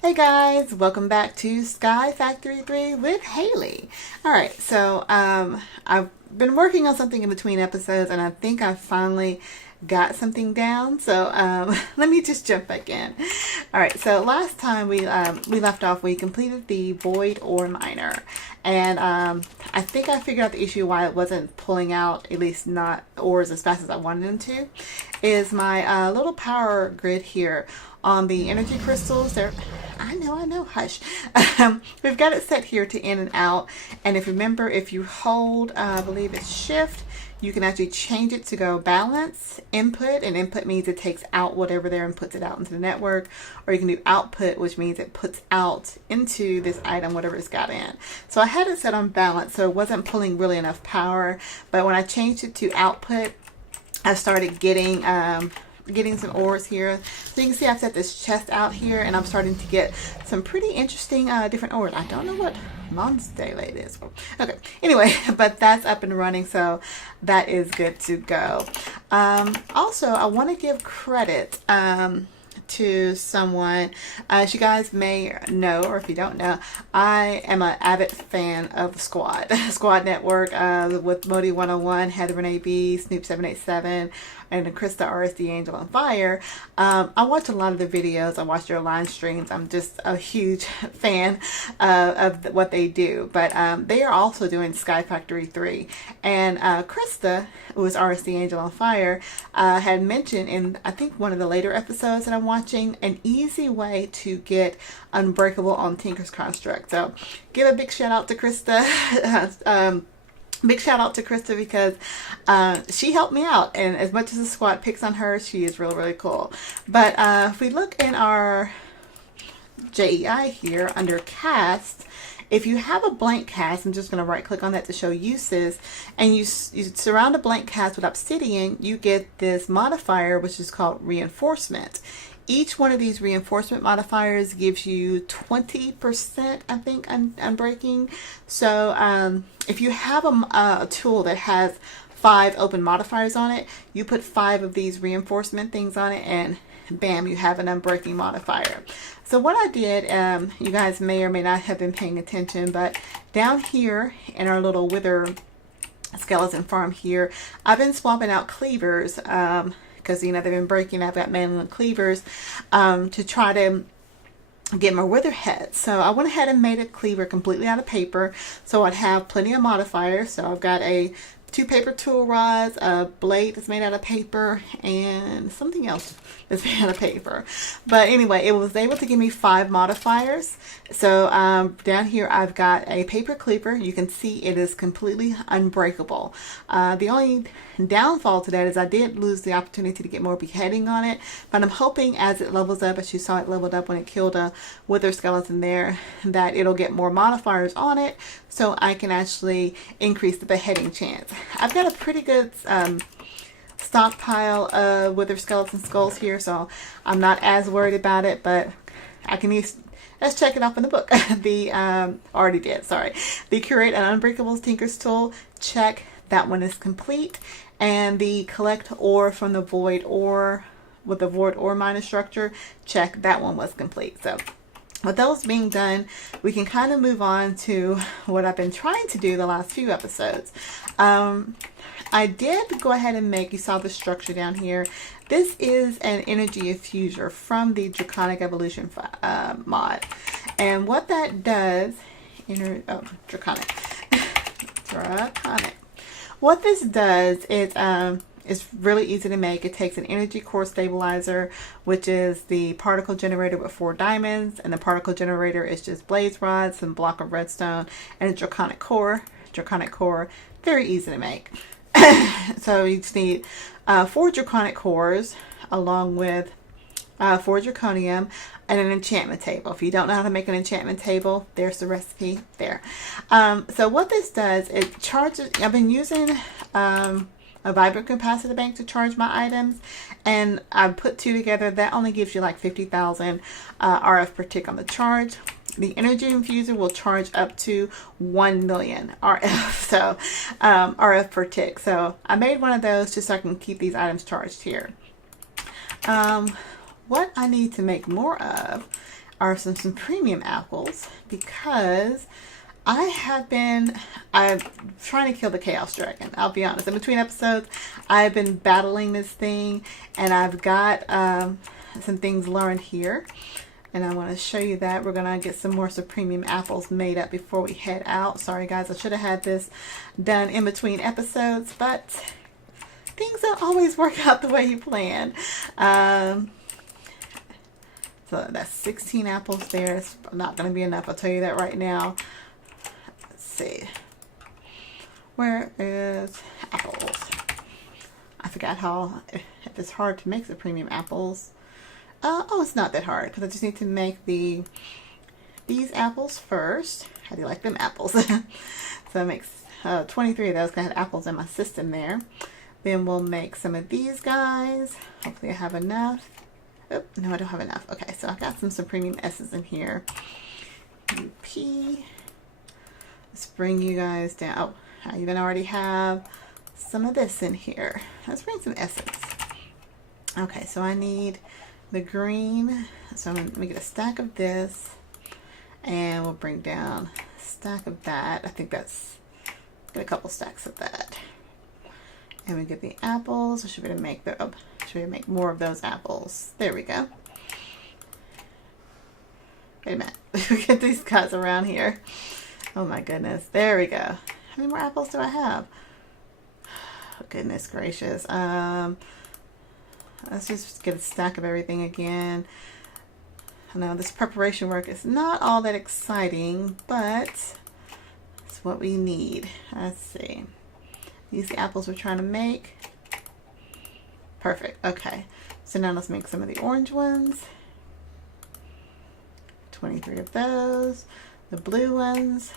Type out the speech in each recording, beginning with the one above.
Hey guys, welcome back to Skyfactory 3 with Haley. Alright, so I've been working on something in between episodes and I think I finally got something down. So let me just jump back in. Alright, so last time we left off, we completed the void ore miner. And I think I figured out the issue why it wasn't pulling out, at least not ores as fast as I wanted them to, is my little power grid here on the energy crystals. I know, hush. We've got it set here to in and out. And if you remember, if you hold, I believe it's shift, you can actually change it to go balance, input, and input means it takes out whatever there and puts it out into the network. Or you can do output, which means it puts out into this item whatever it's got in. So I had it set on balance, so it wasn't pulling really enough power. But when I changed it to output, I started getting some ores here. So you can see I've set this chest out here and I'm starting to get some pretty interesting different ores. I don't know what Mom's Daylight is. Okay, anyway, but that's up and running, so that is good to go. Also, I want to give credit to someone. As you guys may know, or if you don't know, I am an avid fan of the Squad Network with Modi 101, Heather Renee B, Snoop 787, and Krista RSD Angel on Fire. I watch a lot of the videos. I watch their live streams. I'm just a huge fan of what they do. But they are also doing Skyfactory 3. And Krista, who is RSD Angel on Fire, had mentioned in, I think, one of the later episodes that I'm watching, an easy way to get unbreakable on Tinker's Construct. So give a big shout out to Krista. Big shout out to Krista because she helped me out, and as much as the squad picks on her, she is really cool. But if we look in our JEI here under cast, if you have a blank cast, I'm just going to right click on that to show uses, and you surround a blank cast with obsidian, you get this modifier which is called reinforcement. Each one of these reinforcement modifiers gives you 20%, I think, unbreaking. So if you have a tool that has 5 open modifiers on it, you put 5 of these reinforcement things on it, and bam, you have an unbreaking modifier. So what I did, you guys may or may not have been paying attention, but down here in our little wither skeleton farm here, I've been swapping out cleavers, because they've been breaking. I've got manual cleavers to try to get more wither heads. So I went ahead and made a cleaver completely out of paper, so I'd have plenty of modifiers. So I've got 2 paper tool rods, a blade that's made out of paper, and something else that's made out of paper. But anyway, it was able to give me 5 modifiers. So down here I've got a paper cleaver. You can see it is completely unbreakable. The only downfall to that is I did lose the opportunity to get more beheading on it, but I'm hoping as it levels up, as you saw it leveled up when it killed a wither skeleton there, that it'll get more modifiers on it so I can actually increase the beheading chance. I've got a pretty good stockpile of wither skeleton skulls here, so I'm not as worried about it, but I can use. Let's check it off in the book. Already did, sorry. The Curate an Unbreakable Tinker's Tool, check. That one is complete. And the collect ore from the void ore with the void ore miner structure, check. That one was complete. So with those being done, we can kind of move on to what I've been trying to do the last few episodes. I did go ahead and make, you saw the structure down here. This is an energy infuser from the Draconic Evolution mod. And what that does, Draconic. Draconic. What this does is it's really easy to make. It takes an energy core stabilizer, which is the particle generator with 4 diamonds, and the particle generator is just blaze rods, some block of redstone, and a draconic core. Draconic core, very easy to make. So you just need 4 draconic cores along with 4 draconium and an enchantment table. If you don't know how to make an enchantment table, there's the recipe there. So what this does, it charges. I've been using a vibrant capacitor bank to charge my items, and I put 2 together. That only gives you like 50,000 RF per tick on the charge. The energy infuser will charge up to 1 million RF, so RF per tick. So I made one of those just so I can keep these items charged here. What I need to make more of, are some premium apples, because I'm trying to kill the Chaos Dragon. I'll be honest. In between episodes, I've been battling this thing, and I've got some things learned here. And I want to show you that. We're going to get some more premium apples made up before we head out. Sorry guys, I should have had this done in between episodes, but things don't always work out the way you plan. So that's 16 apples there. It's not going to be enough. I'll tell you that right now. Let's see. Where is apples? I forgot how, if it's hard to make the premium apples. Oh, it's not that hard, because I just need to make these apples first. How do you like them apples? So it makes 23 of those, because I had apples in my system there. Then we'll make some of these guys. Hopefully I have enough. Oh, no, I don't have enough. Okay, so I've got some premium S's in here. UP. Let's bring you guys down. Oh, I even already have some of this in here. Let's bring some S's. Okay, so I need the green. So let me get a stack of this, and we'll bring down a stack of that. I think that's, get a couple stacks of that. And we get the apples. I should be able to make make more of those apples. There we go. Wait a minute. We get these guys around here. Oh my goodness. There we go. How many more apples do I have? Oh, goodness gracious. Let's just get a stack of everything again. I know this preparation work is not all that exciting, but it's what we need. Let's see. These are the apples we're trying to make. Perfect. Okay. So now let's make some of the orange ones. 23 of those. The blue ones.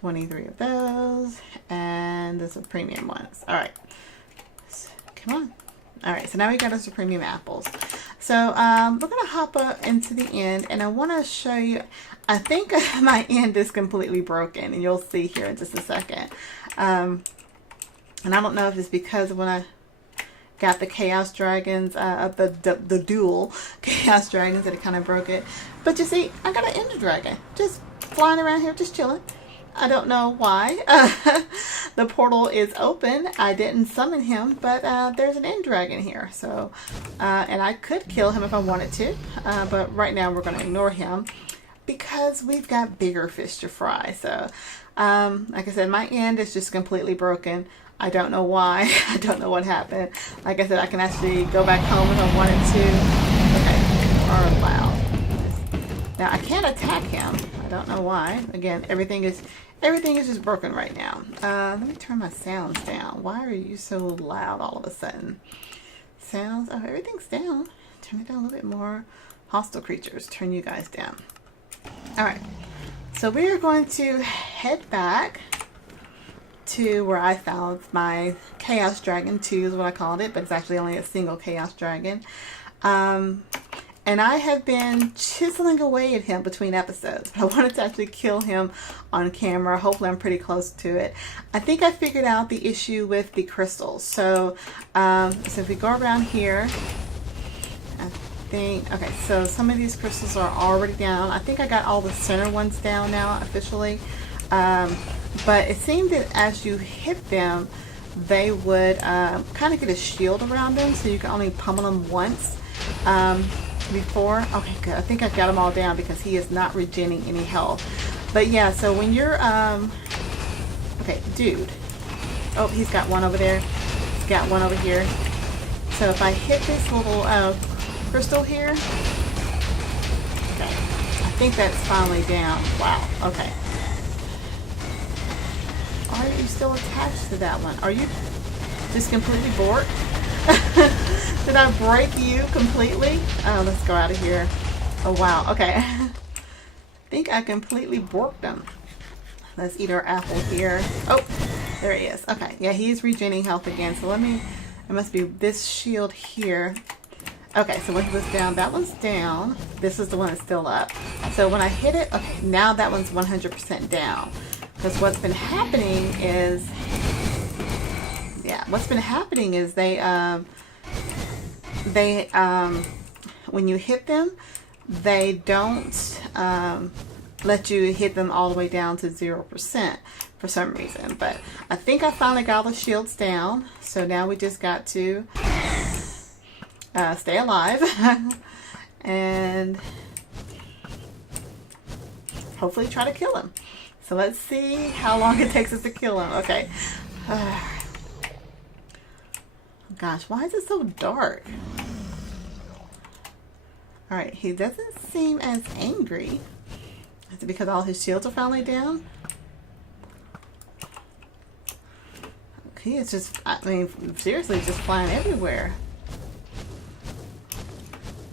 23 of those. And there's some premium ones. All right. So, come on. All right. So now we got us some premium apples. So we're going to hop up into the end, and I want to show you, I think my end is completely broken, and you'll see here in just a second. And I don't know if it's because when I got the Chaos Dragons, the dual Chaos Dragons, that it kind of broke it. But you see, I got an Ender Dragon just flying around here, just chilling. I don't know why. The portal is open. I didn't summon him, but there's an End Dragon here. So, and I could kill him if I wanted to, but right now we're going to ignore him because we've got bigger fish to fry. So, like I said, my end is just completely broken. I don't know why. I don't know what happened. Like I said, I can actually go back home if I wanted to. Okay, are allowed. Now I can't attack him. I don't know why. Again, everything is just broken right now. Let me turn my sounds down. Why are you so loud all of a sudden? Sounds. Oh, everything's down. Turn it down a little bit more. Hostile creatures. Turn you guys down. All right. So we are going to head back to where I found my Chaos Dragon 2 is what I called it, but it's actually only a single Chaos Dragon. And I have been chiseling away at him between episodes. But I wanted to actually kill him on camera. Hopefully I'm pretty close to it. I think I figured out the issue with the crystals. So, so if we go around here, I think, okay, so some of these crystals are already down. I think I got all the center ones down now officially. But it seemed that as you hit them, they would kind of get a shield around them, so you can only pummel them once before. Okay, good. I think I've got them all down because he is not regenerating any health. But yeah, so when you're, okay, dude. Oh, he's got one over there. He's got one over here. So if I hit this little crystal here, okay, I think that's finally down. Wow, okay. Are you still attached to that one? Are you just completely bored? Did I break you completely? Oh, let's go out of here. Oh, wow. Okay. I think I completely borked him. Let's eat our apple here. Oh, there he is. Okay. Yeah, he's regenerating health again. So let me, it must be this shield here. Okay, so when it was down, that one's down. This is the one that's still up. So when I hit it, okay, now that one's 100% down. Because what's been happening is, yeah, what's been happening is they when you hit them, they don't let you hit them all the way down to 0% for some reason. But I think I finally got all the shields down. So now we just got to stay alive and hopefully try to kill him. So let's see how long it takes us to kill him. Okay. Gosh, why is it so dark? Alright, he doesn't seem as angry. Is it because all his shields are finally down? He is just, I mean, seriously, just flying everywhere.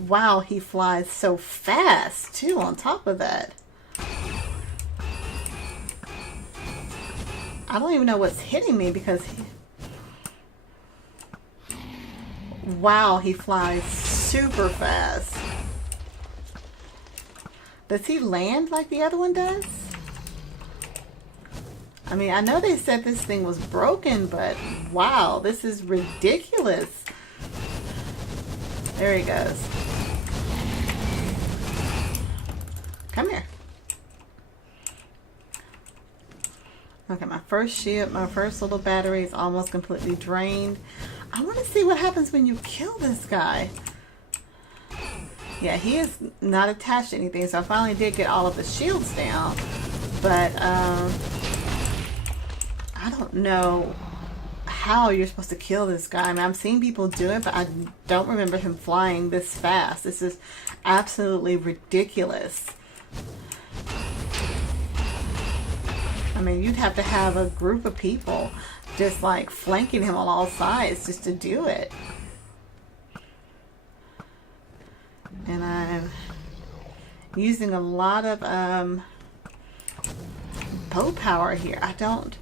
Wow, he flies so fast, too, on top of that. I don't even know what's hitting me because wow, he flies super fast. Does he land like the other one does? I mean, I know they said this thing was broken, but wow, this is ridiculous. There he goes. Come here. Okay, my first shield, my first little battery is almost completely drained. I want to see what happens when you kill this guy. Yeah, he is not attached to anything, so I finally did get all of the shields down. But, I don't know how you're supposed to kill this guy. I mean, I've seen people do it, but I don't remember him flying this fast. This is absolutely ridiculous. I mean, you'd have to have a group of people just like flanking him on all sides just to do it. And I'm using a lot of bow power here. I don't...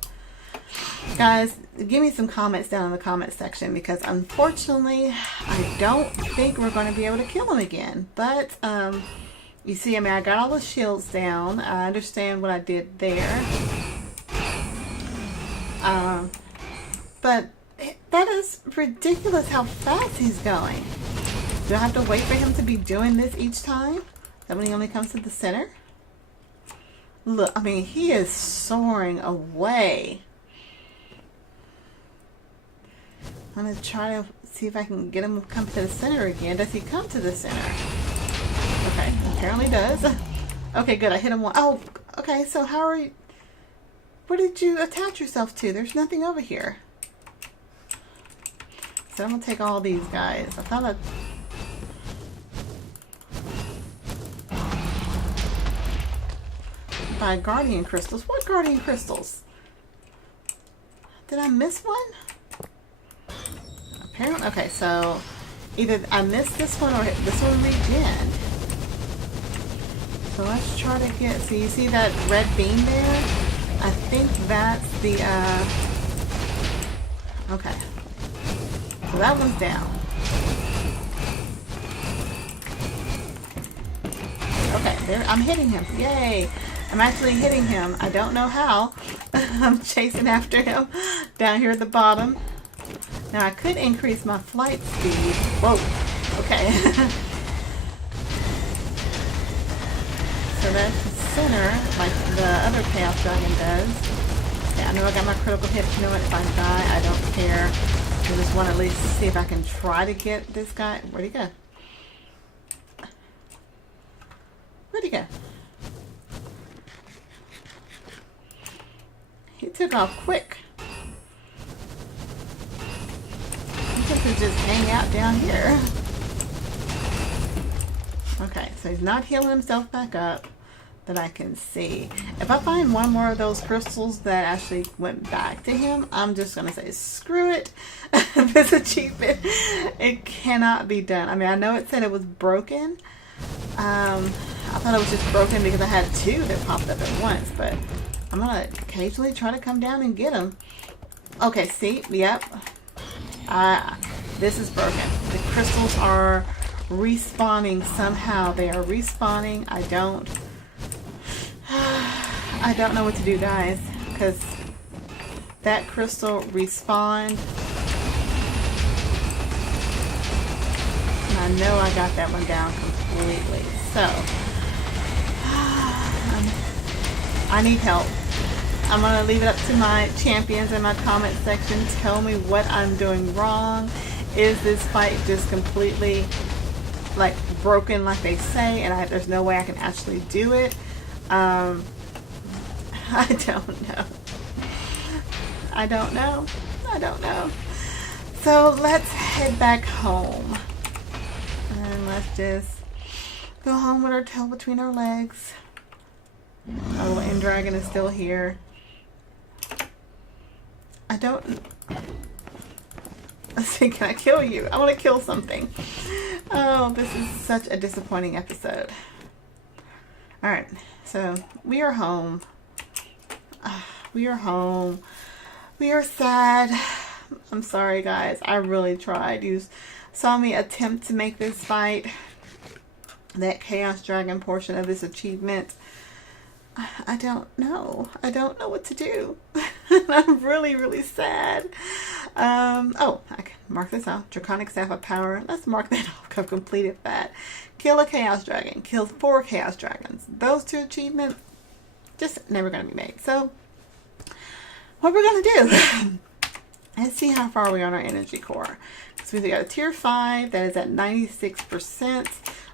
Guys, give me some comments down in the comment section because unfortunately I don't think we're going to be able to kill him again. But you see, I mean, I got all the shields down. I understand what I did there. But that is ridiculous how fast he's going. Do I have to wait for him to be doing this each time? That when he only comes to the center? Look, I mean, he is soaring away. I'm going to try to see if I can get him to come to the center again. Does he come to the center? Okay, apparently does. Okay, good. I hit him one. Oh, okay, so how are you... Where did you attach yourself to? There's nothing over here. So I'm going to take all these guys. I thought I'd... Buy guardian crystals. What guardian crystals? Did I miss one? Apparently, okay, so either I missed this one or this one regened. So let's try to get, so you see that red beam there? I think that's the, okay. So that one's down. Okay, there, I'm hitting him. Yay! I'm actually hitting him. I don't know how. I'm chasing after him down here at the bottom. Now I could increase my flight speed. Whoa. Okay. So that's the center, like the other Chaos Dragon does. Yeah, I know I got my critical hit. You know what? If I die, I don't care. I just want to at least see if I can try to get this guy. Where'd he go? Where'd he go? He took off quick. He could just hang out down here. Okay, so he's not healing himself back up that I can see. If I find one more of those crystals that actually went back to him, I'm just going to say, screw it. This achievement, it cannot be done. I mean, I know it said it was broken. I thought it was just broken because I had two that popped up at once, but I'm going to occasionally try to come down and get them. Okay, see? Yep. This is broken. The crystals are respawning somehow. They are respawning. I don't know what to do, guys, because that crystal respawned. And I know I got that one down completely. So, I need help. I'm going to leave it up to my champions in my comment section. Tell me what I'm doing wrong. Is this fight just completely like broken like they say, and there's no way I can actually do it? I don't know. I don't know. I don't know. So let's head back home. And let's just go home with our tail between our legs. Our little end dragon is still here. I don't... Let's see, can I kill you? I want to kill something. Oh, this is such a disappointing episode. Alright, so we are home. We are home. We are sad. I'm sorry, guys. I really tried. You saw me attempt to make this fight. That Chaos Dragon portion of this achievement. I don't know. I don't know what to do. I'm really, really sad. Oh, I can mark this off. Draconic Staff of Power. Let's mark that off. I've completed that. Kill a Chaos Dragon. Kill 4 Chaos Dragons. Those 2 achievements just never going to be made. So, what we're going to do, let's see how far we are on our energy core. So we got a tier 5 that is at 96%.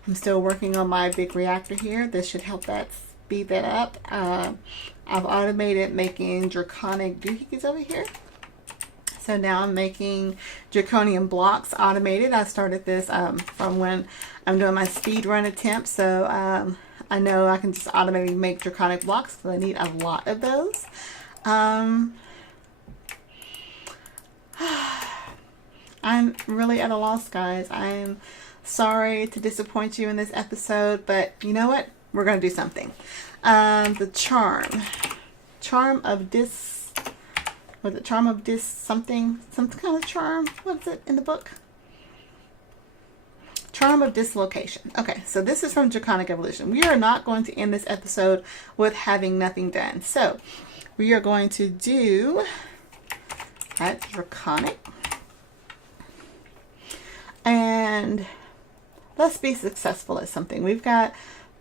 I'm still working on my big reactor here. This should help that speed that up. I've automated making draconic doohickeys over here. So now I'm making draconian blocks automated. I started this from when I'm doing my speed run attempt. So I know I can just automatically make draconic blocks because I need a lot of those. I'm really at a loss, guys. I'm sorry to disappoint you in this episode, but you know what? We're going to do something. The charm of this, was it charm of this something, some kind of charm? What's it in the book? Charm of dislocation. Okay, so this is from Draconic Evolution. We are not going to end this episode with having nothing done. So we are going to do that draconic. And let's be successful at something. We've got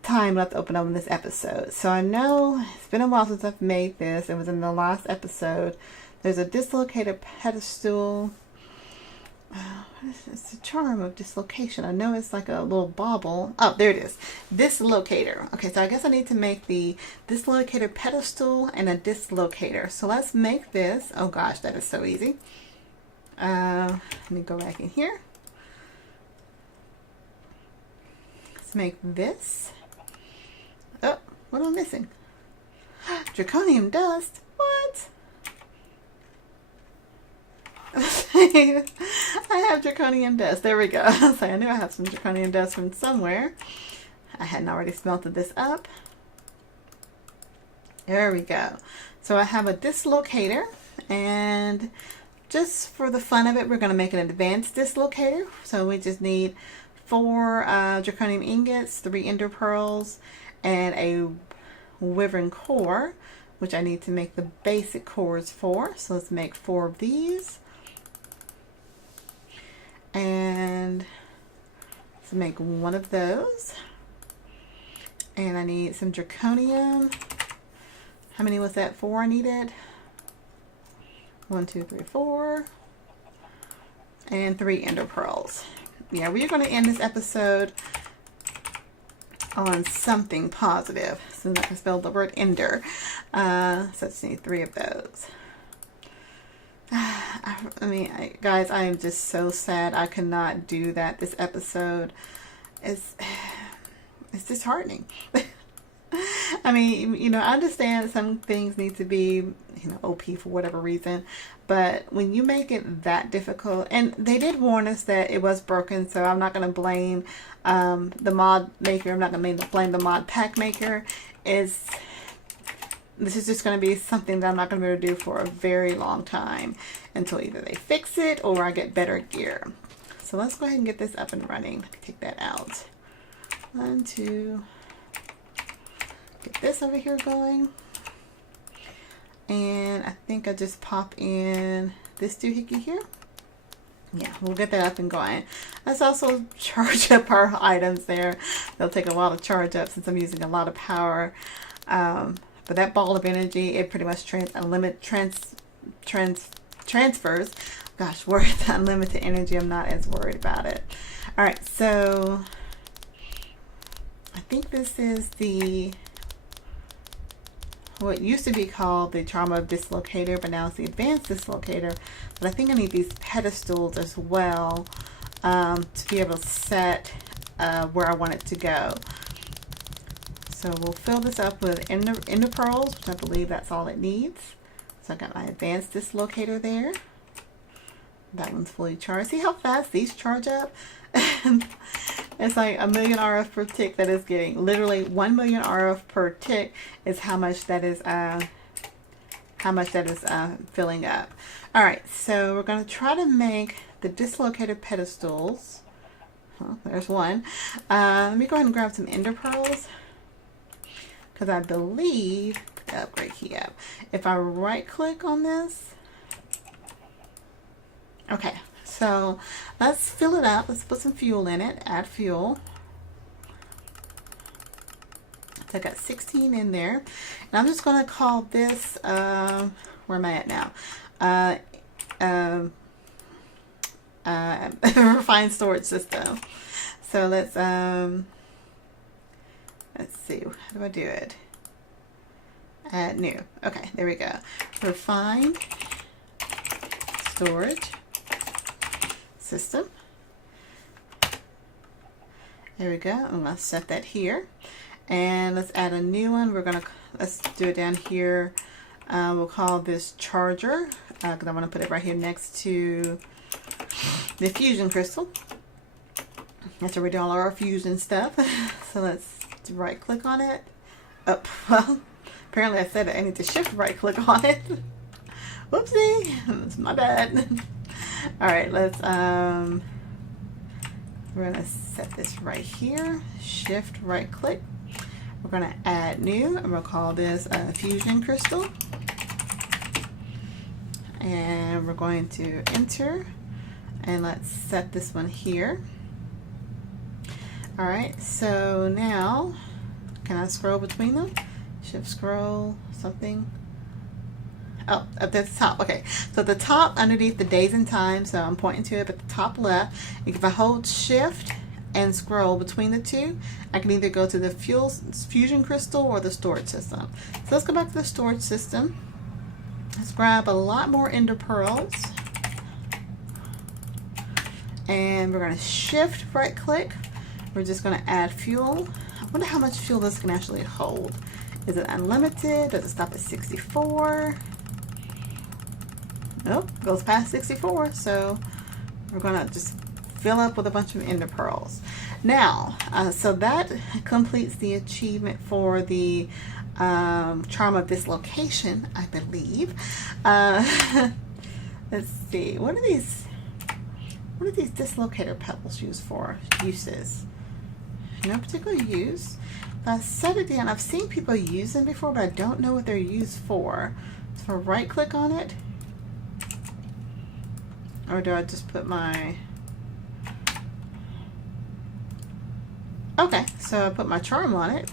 time left open up in this episode. So I know it's been a while since I've made this. It was in the last episode. There's a dislocated pedestal. What is this? The charm of dislocation. I know it's like a little bauble. Oh, there it is. Dislocator. Okay, so I guess I need to make the dislocator pedestal and a dislocator. So let's make this. Oh gosh, that is so easy. Let me go back in here. Let's make this. Oh, what am I missing? Draconium dust. What? I have draconium dust. There we go. I knew I have some draconium dust from somewhere. I hadn't already smelted this up. There we go. So I have a dislocator, and just for the fun of it, we're going to make an advanced dislocator. So we just need 4 draconium ingots, 3 ender pearls, and a wyvern core, which I need to make the basic cores for. So let's make 4 of these. And let's make 1 of those. And I need some draconium. How many was that? 4 I needed. 1, 2, 3, 4. And 3 ender pearls. Yeah, we're going to end this episode on something positive. So I can spell the word ender. So let's need 3 of those. I mean, guys, I am just so sad I could not do that this episode. It's disheartening. I mean, you know, I understand some things need to be, you know, OP for whatever reason, but when you make it that difficult, and they did warn us that it was broken, so I'm not going to blame the mod maker. I'm not going to blame the mod pack maker. This is just going to be something that I'm not going to be able to do for a very long time until either they fix it or I get better gear. So let's go ahead and get this up and running. Let me take that out. 1, 2. Get this over here going. And I think I just pop in this doohickey here. Yeah, we'll get that up and going. Let's also charge up our items there. They'll take a while to charge up since I'm using a lot of power. But that ball of energy, it pretty much transfers. Gosh, with unlimited energy, I'm not as worried about it. All right, so I think this is what used to be called the Charm of Dislocator, but now it's the Advanced Dislocator. But I think I need these pedestals as well to be able to set where I want it to go. So we'll fill this up with ender pearls, which I believe that's all it needs. So I got my Advanced Dislocator there. That one's fully charged. See how fast these charge up? It's like 1,000,000 RF per tick that is getting. Literally 1,000,000 RF per tick is how much that is filling up. All right, so we're going to try to make the dislocated pedestals. There's one. Let me go ahead and grab some ender pearls, because I believe the upgrade key up. If I right click on this, okay. So let's fill it up. Let's put some fuel in it. Add fuel. So I got 16 in there. And I'm just going to call this, where am I at now? Refined storage system. So let's see. How do I do it? Add new. Okay, there we go. Refined storage system. There we go. I'm going to set that here, and let's add a new one. Let's do it down here. We'll call this charger, because I want to put it right here next to the fusion crystal. That's where we do all our fusion stuff. So let's right click on it. Oh, well, apparently I said I need to shift right click on it. Whoopsie, it's my bad. All right, let's we're gonna set this right here. Shift right click. We're gonna add new, and we'll call this a fusion crystal. And we're going to enter, and let's set this one here. All right, so now can I scroll between them? Shift scroll something. Oh, at the top. Okay, so at the top underneath the days and times, so I'm pointing to it at the top left. If I hold shift and scroll between the two, I can either go to the fusion crystal or the storage system. So let's go back to the storage system. Let's grab a lot more ender pearls, and we're going to shift right click. We're just going to add fuel. I wonder how much fuel this can actually hold. Is it unlimited? Does it stop at 64? Nope, goes past 64. So we're going to just fill up with a bunch of ender pearls. Now, so that completes the achievement for the Charm of Dislocation, I believe. Let's see. What are these dislocator pebbles used for? Uses. No particular use. If I set it down, I've seen people use them before, but I don't know what they're used for. So right click on it. Or do I just put my... Okay, so I put my charm on it.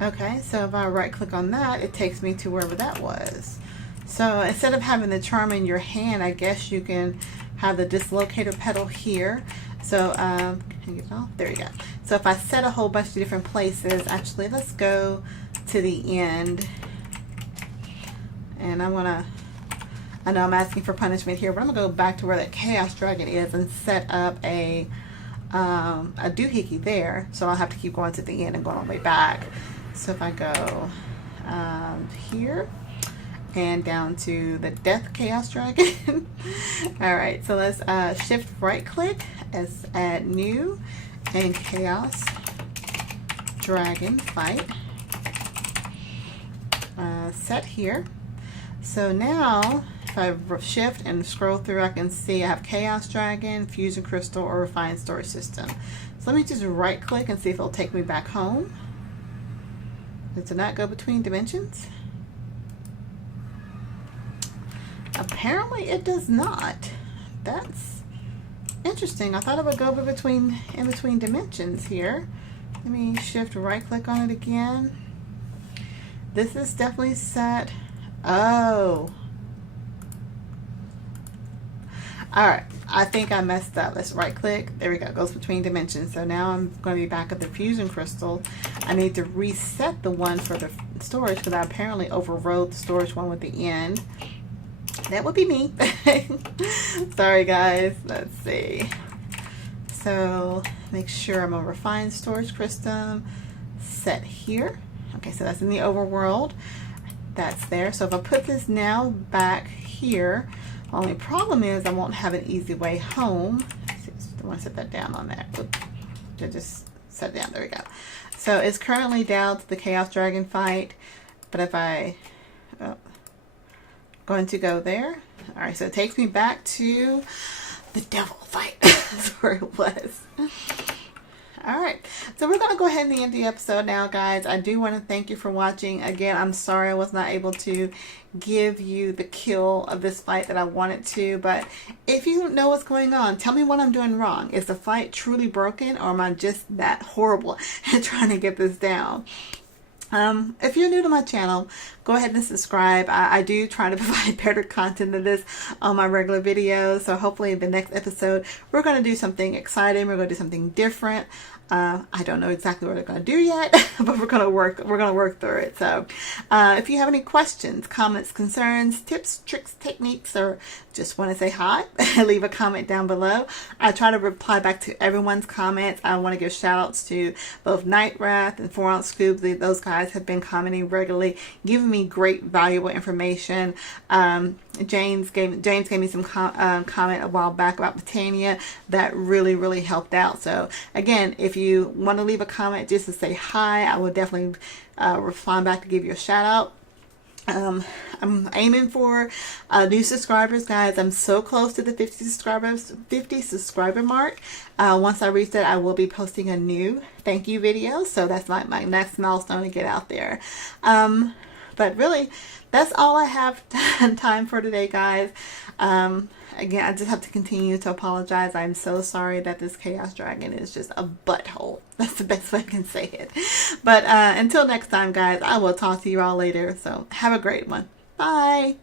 Okay, so if I right click on that, it takes me to wherever that was. So instead of having the charm in your hand, I guess you can have the dislocator pedal here. So can you get it off? There you go. So if I set a whole bunch of different places, actually let's go to the end. And I know I'm asking for punishment here, but I'm gonna go back to where that Chaos Dragon is and set up a doohickey there, so I'll have to keep going to the end and going all the way back. So if I go here and down to the Death Chaos Dragon. All right, so let's shift right click as add new and Chaos Dragon fight. Set here. So now if I shift and scroll through, I can see I have Chaos Dragon, Fusion Crystal, or Refined Storage System. So let me just right click and see if it'll take me back home. Does it not go between dimensions? Apparently it does not, That's interesting. I thought it would go in between dimensions here. Let me shift right click on it again. This is definitely set. Oh. Alright, I think I messed up. Let's right click. There we go. It goes between dimensions. So now I'm going to be back at the fusion crystal. I need to reset the one for the storage because I apparently overrode the storage one with the end. That would be me. Sorry guys. Let's see. So make sure I'm on refined storage crystal set here. Okay, so that's in the overworld. That's there. So if I put this now back here, only problem is I won't have an easy way home. I want to set that down on there. Just set it down. There we go. So it's currently down to the Chaos Dragon fight. But if I going to go there. All right, so it takes me back to the devil fight. That's where it was. All right, so we're going to go ahead and end the episode now, guys. I do want to thank you for watching. Again, I'm sorry I was not able to give you the kill of this fight that I wanted to, but if you know what's going on, tell me what I'm doing wrong. Is the fight truly broken, or am I just that horrible at trying to get this down? If you're new to my channel, go ahead and subscribe. I do try to provide better content than this on my regular videos. So hopefully in the next episode, we're going to do something exciting. We're going to do something different. I don't know exactly what we're going to do yet, but we're going to work through it. So, if you have any questions, comments, concerns, tips, tricks, techniques, or just want to say hi, leave a comment down below. I try to reply back to everyone's comments. I want to give shout outs to both Night Wrath and 4 Ounce Scoops. Those guys have been commenting regularly, giving me great valuable information. James gave me some comment a while back about Britannia that really helped out. So again, if you want to leave a comment just to say hi, I will definitely respond back to give you a shout out. I'm aiming for new subscribers, guys. I'm so close to the 50 subscriber mark. Once I reach that, I will be posting a new thank you video. So that's like my next milestone to get out there. But really, that's all I have time for today, guys. Again, I just have to continue to apologize. I'm so sorry that this Chaos Dragon is just a butthole. That's the best way I can say it. But until next time, guys, I will talk to you all later. So have a great one. Bye.